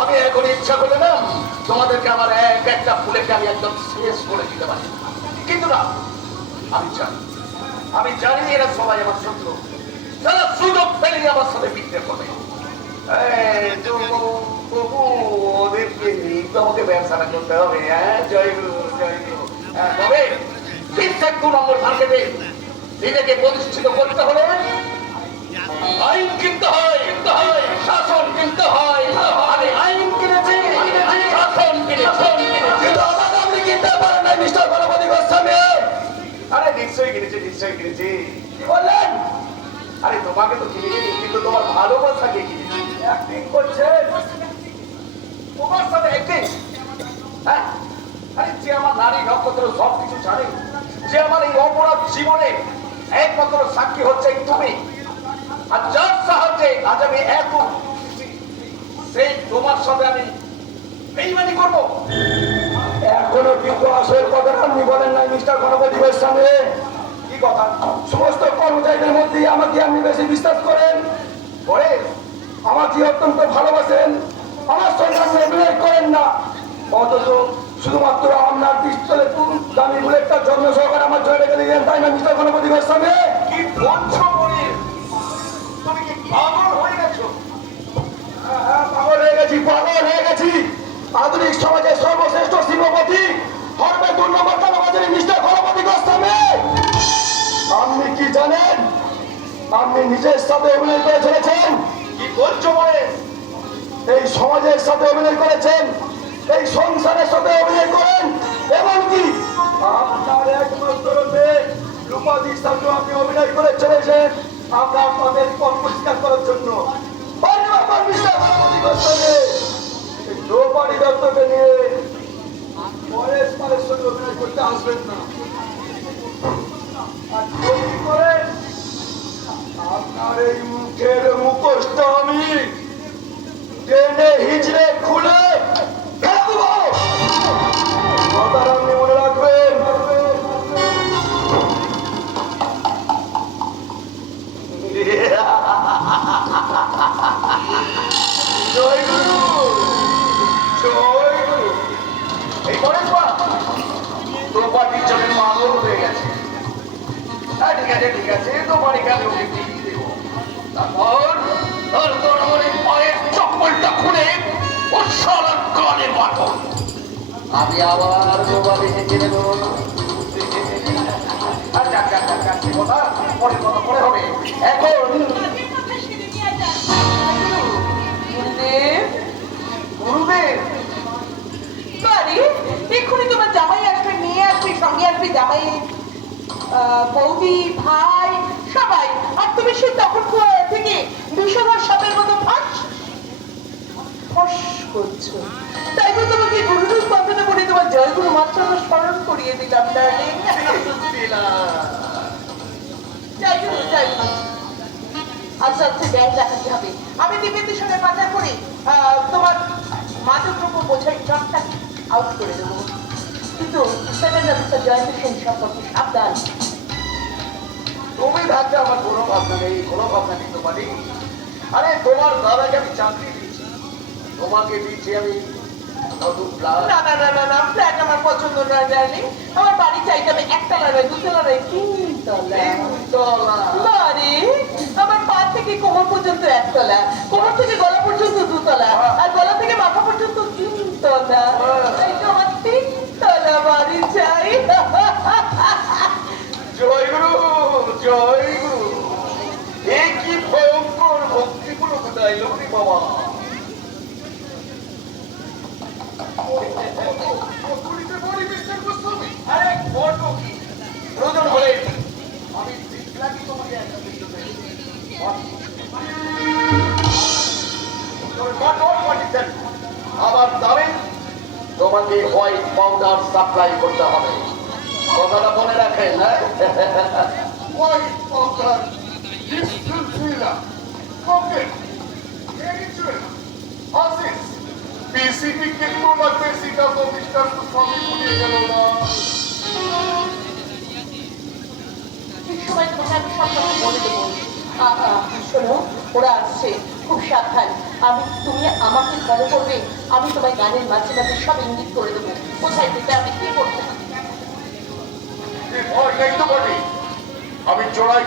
আমি এখন ইচ্ছা করলে না তোমাদেরকে আমার এক একটা ফুলেকে আমি একদম শেষ করে দিতে পারি, কিন্তু না, আমি জানি এরা সবাই আমার শত্রু। তারা সুযোগ পেলে আমার সাথে বিক্রি করবে। ওদেরকে তোমাকে ব্যবসাটা করতে হবে। হ্যাঁ, জয় গুরু, জয় গুরু। তবে ঠিক 2 নম্বর মার্কেটে নিজেকে প্রতিষ্ঠিত করতে হলে আইন কিনতে হয়, শাসন কিনতে হয়। আমি আইন কিনেছি, শাসন কিনেছি, কিন্তু আমাকে আপনি কিনতে পারেন না মিস্টার গণপতি গোস্বামী। আরে নিশ্চয়ই কিনেছি। কি বললেন? আরে তোমাকে তো কিনেছি, কিন্তু তোমার ভালোবাসাকে কিনেছি। অ্যাক্টিং করছেন তোমার সাথে অ্যাক্টিং। হ্যাঁ, আরে যে আমার নারী নক্ষত্র সবকিছু জানে, যে আমার এই অপরাধ জীবনে একমাত্র সাক্ষী হচ্ছে তুমি, আর যার সাহায্যে আজ আমি এত সেই তোমার সাথে আমি বেইমানি করব। এখনো কিন্তু আসল কথা আপনি বলেন নাই মিস্টার গণপতি গোস্বামী। কি কথা? সমস্ত কর্মচারীদের মধ্যে আমাকে আপনি বেশি বিশ্বাস করেন, আমাকে অত্যন্ত ভালোবাসেন, আমার সঙ্গে আপনি অভিনয় করেন না, অথচ শুধুমাত্র আপনার পিস্তলে দামি বুলেটটা জন্ম সহকারে আমার জয় রেখে দিলেন, তাই না মিস্টার গণপতি গোস্বামী? কি বলছো মনির? তুমি কি পাগল হয়ে গেছো? হ্যাঁ, পাগল হয়ে গেছি। আধুনিক সমাজের সর্বশ্রেষ্ঠ শিল্পপতি হরবে 2 নম্বর কালোবাজারি মিস্টার গণপতি গোস্বামী। আপনি কি জানেন? আপনি নিজের সাথে অভিনয় করে চলেছেন। কি বলছো বলে? এই সমাজের সাথে অভিনয় করেছেন, এই সংসারের সাথে অভিনয় করেন, এমনকি আপনার একমাত্র মেয়ে রূপাদির সাথে আপনি অভিনয় করে চলেছেন আপনার পদের পথ পরিষ্কার করার জন্য। দ্রৌপদী দত্তকে নিয়ে পরেশ পালের সঙ্গে অভিনয় করতে আসবেন না। আর যদি করেন, আপনার এই মুখের মুখোশটা আমি টেনে হিজড়ে খুলে ফেলবো। কথাটা আপনি মনে রাখবেন। জয় গুরু, জয় গুরু। এই পরেশ পা দ্রৌপদীর জন্য পাগল হয়ে গেছে। হ্যাঁ, ঠিক আছে, দ্রৌপদীকে আমি ওকে দিয়ে দেবো। তারপর তোর অনেক পায়ের চপ্পলটা খুলে ও সারা কানে পাঠন। আমি আবার দ্রৌপদীকে কিনে দেবো। পরে হবে। এখন গুরুদেব বাড়ি এক্ষুনি তোমার জামাই আসবে, মেয়ে আসবে, সঙ্গে আসবে জামাই, বৌদি, ভাই, সবাই। আর তুমি সে তখন থেকে বিষধর সাপের মতো ফস করছো। তাই তো তোমাকে গুরুদেব কথাটা বলে তোমার জয়গুরু মাত্রা স্মরণ করিয়ে দিলাম। ডার্লিং, আচ্ছা, ব্যাগ দেখাতে হবে। আমি দিব্যের সঙ্গে পাচার করি তোমার মাদকদ্রব্য বোঝাই ট্রাকটা আউট করে দেবো, কিন্তু জয়ন্ত সেন সম্পর্কে সাবধান। তুমি থাকতে আমার কোনো ভাবনা নেই, তোমারই। আরে তোমার দাদাকে আমি চাকরি দিয়েছি, তোমাকে দিচ্ছি আমি নতুন ফ্ল্যাট। না, ফ্ল্যাট আমার পছন্দ নয় ডার্লিং। আমার বাড়ি চাইতে হবে 1 তলা নয়, 2 তলা নয়, 3 তলা। আরে আমার পা থেকে কোমর পর্যন্ত 1 তলা, কোমর থেকে গলা পর্যন্ত 2 তলা, আর গলা থেকে মাথা পর্যন্ত 3 তলা। আমার 3 তলা বাড়ি চাই। জয় গুরু, জয় গুরু। এই কি ভয়ঙ্কর ভক্তিগুলো কোথায় লোকটি বাবা। প্রয়োজন হলে আমি তোমাকে আবার দামে তোমাকে হোয়াইট পাউডার সাপ্লাই করতে হবে। কথাটা মনে রাখেন। হোয়াইট পাউডার পিসিপি কিন্তু লাগবে, সেটা তো মিস্টার গোস্বামী ভুলিয়ে গেল না। সময় তোমাকে আমি সব কথা বলে দেবো। শোনো, ওরা আসছে, খুব সাবধান। তুমি আমাকে ফলো করবে, আমি তোমার গানের মাঝে মাঝে সব ইঙ্গিত করে দেবো, কোথায় যেতে হবে, কি করতে হবে। ভয় নেই তো বটে, আমি চড়াই